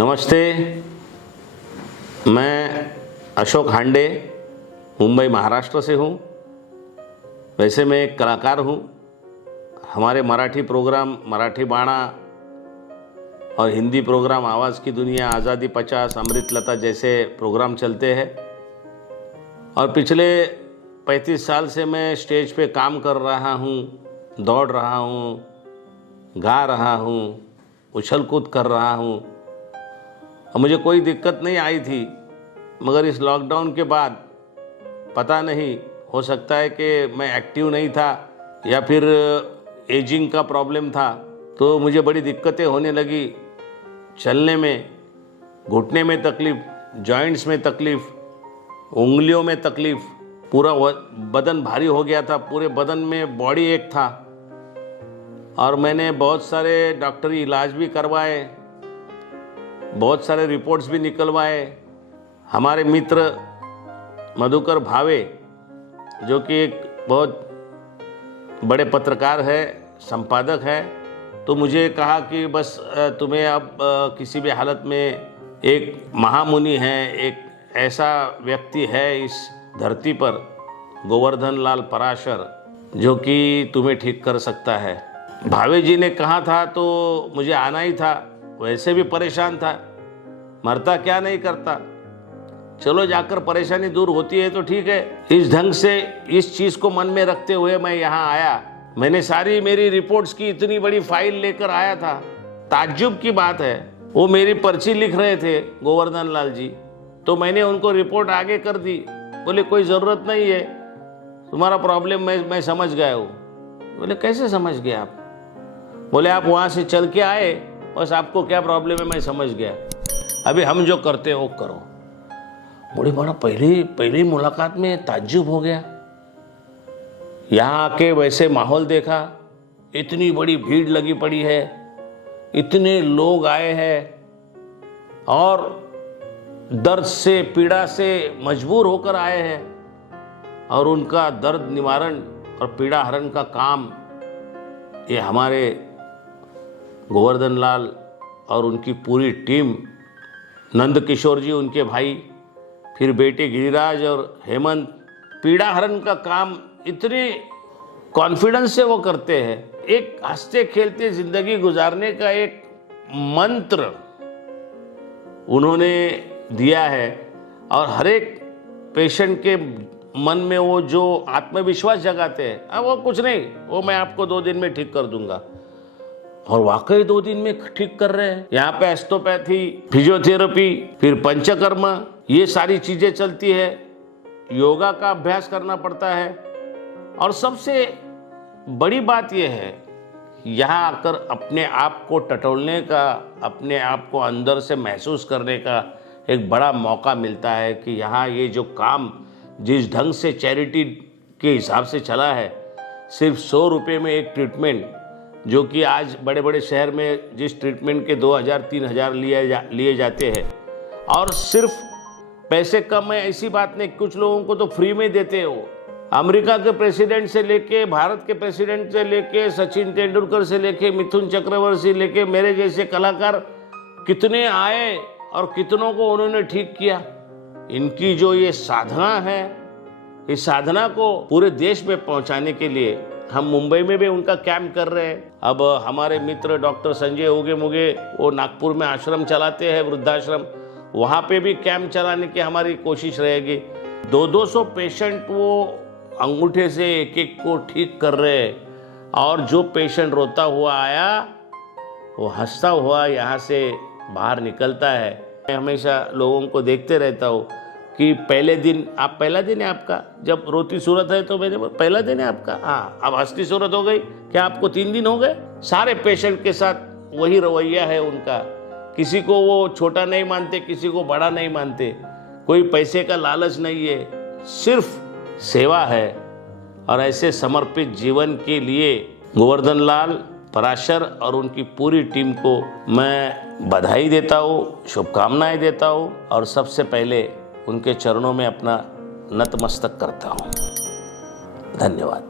नमस्ते, मैं अशोक हांडे मुंबई महाराष्ट्र से हूँ। वैसे मैं एक कलाकार हूँ। हमारे मराठी प्रोग्राम मराठी बाणा और हिंदी प्रोग्राम आवाज़ की दुनिया, आज़ादी 50, अमृतलता जैसे प्रोग्राम चलते हैं। और पिछले 35 साल से मैं स्टेज पे काम कर रहा हूँ, दौड़ रहा हूँ, गा रहा हूँ, उछल कूद कर रहा हूँ और मुझे कोई दिक्कत नहीं आई थी। मगर इस लॉकडाउन के बाद पता नहीं, हो सकता है कि मैं एक्टिव नहीं था या फिर एजिंग का प्रॉब्लम था, तो मुझे बड़ी दिक्कतें होने लगी। चलने में, घुटने में तकलीफ़, जॉइंट्स में तकलीफ़, उंगलियों में तकलीफ़, पूरा बदन भारी हो गया था, पूरे बदन में बॉडी एक था। और मैंने बहुत सारे डॉक्टरी इलाज भी करवाए, बहुत सारे रिपोर्ट्स भी निकलवाए। हमारे मित्र मधुकर भावे, जो कि एक बहुत बड़े पत्रकार है, संपादक है, तो मुझे कहा कि बस तुम्हें अब किसी भी हालत में, एक महामुनि है, एक ऐसा व्यक्ति है इस धरती पर, गोवर्धन लाल पराशर, जो कि तुम्हें ठीक कर सकता है। भावे जी ने कहा था तो मुझे आना ही था। वैसे भी परेशान था, मरता क्या नहीं करता, चलो जाकर परेशानी दूर होती है तो ठीक है। इस ढंग से इस चीज़ को मन में रखते हुए मैं यहाँ आया। मैंने सारी मेरी रिपोर्ट्स की इतनी बड़ी फाइल लेकर आया था। ताज्जुब की बात है, वो मेरी पर्ची लिख रहे थे गोवर्धन लाल जी, तो मैंने उनको रिपोर्ट आगे कर दी। बोले कोई ज़रूरत नहीं है, तुम्हारा प्रॉब्लम मैं समझ गया हूँ। बोले कैसे समझ गए आप? बोले आप वहाँ से चल के आए, बस आपको क्या प्रॉब्लम है मैं समझ गया, अभी हम जो करते हो करो। बड़ी बड़ा पहली मुलाकात में ताज्जुब हो गया। यहाँ आके वैसे माहौल देखा, इतनी बड़ी भीड़ लगी पड़ी है, इतने लोग आए हैं और दर्द से, पीड़ा से मजबूर होकर आए हैं, और उनका दर्द निवारण और पीड़ा हरण का काम ये हमारे गोवर्धन लाल और उनकी पूरी टीम, नंद किशोर जी उनके भाई, फिर बेटे गिरिराज और हेमंत, पीड़ा हरण का काम इतने कॉन्फिडेंस से वो करते हैं। एक हंसते खेलते जिंदगी गुजारने का एक मंत्र उन्होंने दिया है, और हर एक पेशेंट के मन में वो जो आत्मविश्वास जगाते हैं, अब वो कुछ नहीं, वो मैं आपको 2 दिन में ठीक कर दूंगा। और वाकई 2 दिन में ठीक कर रहे हैं। यहाँ पे एस्टोपैथी, फिजियोथेरेपी, फिर पंचकर्म, ये सारी चीजें चलती है। योगा का अभ्यास करना पड़ता है। और सबसे बड़ी बात यह है, यहाँ आकर अपने आप को टटोलने का, अपने आप को अंदर से महसूस करने का एक बड़ा मौका मिलता है कि यहाँ ये जो काम जिस ढंग से चैरिटी के हिसाब से चला है, सिर्फ 100 रुपये में एक ट्रीटमेंट, जो कि आज बड़े बड़े शहर में जिस ट्रीटमेंट के 2000-3000 लिए जाते हैं, और सिर्फ पैसे कम है ऐसी बात नहीं, कुछ लोगों को तो फ्री में देते हो। अमेरिका के प्रेसिडेंट से लेके, भारत के प्रेसिडेंट से लेके, सचिन तेंदुलकर से लेके, मिथुन चक्रवर्ती से लेके, मेरे जैसे कलाकार कितने आए और कितनों को उन्होंने ठीक किया। इनकी जो ये साधना है, इस साधना को पूरे देश में पहुंचाने के लिए हम मुंबई में भी उनका कैंप कर रहे हैं। अब हमारे मित्र डॉक्टर संजय उगे मुगे, वो नागपुर में आश्रम चलाते हैं, वृद्धाश्रम, वहाँ पे भी कैंप चलाने की हमारी कोशिश रहेगी। 200 पेशेंट वो अंगूठे से एक को ठीक कर रहे हैं, और जो पेशेंट रोता हुआ आया वो हंसता हुआ यहाँ से बाहर निकलता है। मैं हमेशा लोगों को देखते रहता हूँ कि पहला दिन है आपका, जब रोती सूरत है तो मैंने पहला दिन है आपका, हाँ अब हंसती सूरत हो गई, क्या आपको 3 दिन हो गए? सारे पेशेंट के साथ वही रवैया है उनका। किसी को वो छोटा नहीं मानते, किसी को बड़ा नहीं मानते, कोई पैसे का लालच नहीं है, सिर्फ सेवा है। और ऐसे समर्पित जीवन के लिए गोवर्धन लाल पराशर और उनकी पूरी टीम को मैं बधाई देता हूँ, शुभकामनाएं देता हूँ, और सबसे पहले उनके चरणों में अपना नतमस्तक करता हूँ। धन्यवाद।